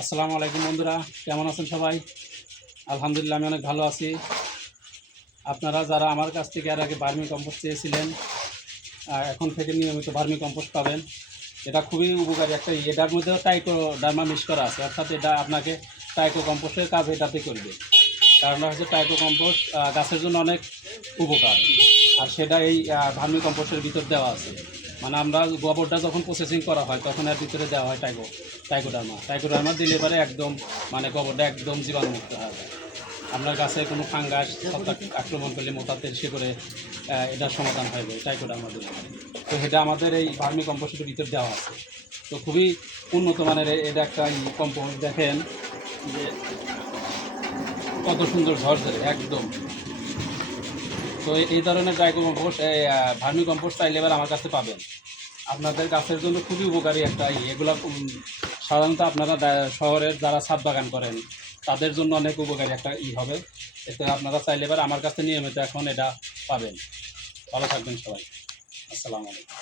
আসসালামু আলাইকুম বন্ধুরা, কেমন আছেন সবাই? আলহামদুলিল্লাহ আমি অনেক ভালো আছি। আপনারা যারা আমার কাছ থেকে এর আগে ভার্মি কম্পোস্ট চেয়েছিলেন, এখন থেকে নিয়মিত ভার্মি কম্পোস্ট পাবেন। এটা খুবই উপকারী একটা এটার মধ্যেও টাইকোডার্মা মিক্স করা আছে, অর্থাৎ এটা আপনাকে টাইকো কম্পোস্টের কাজ এটাতে করবে। কারণটা হচ্ছে টাইকো কম্পোস্ট গাছের জন্য অনেক উপকার, আর সেটা এই ভার্মি কম্পোস্টের ভিতর দেওয়া আছে। মানে আমরা গোবরটা যখন প্রসেসিং করা হয় তখন এর ভিতরে দেওয়া হয় টাইকোডার্মা দিলে পরে একদম মানে গোবরটা একদম জীবাণুমুক্ত হয়ে যায়। আপনার গাছে কোনো ফাঙ্গাস ছত্রাক আক্রমণ করলে মোটাতে সে করে এটার সমাধান হয়ে যায় টাইকোডার্মা দিলে। তো এটা আমাদের এই ভার্মি কম্পোস্টের ভিতর দেওয়া আছে। তো খুবই উন্নত মানের এটা একটা কম্পোস্ট। দেখেন যে কত সুন্দর ঝরঝরে একদম। তো এই ধরনের টাইকো কম্পোস্ট ভার্মি কম্পোস্ট চাইলে এবার আমার কাছে পাবেন। আপনাদের গাছের জন্য খুবই উপকারী একটা এগুলো সাধারণত আপনারা শহরের যারা ছাদ বাগান করেন তাদের জন্য অনেক উপকারী একটা হবে। এতে আপনারা চাইলে এবার আমার কাছে নিয়মিত এখন এটা পাবেন। ভালো থাকবেন সবাই। আসসালামু আলাইকুম।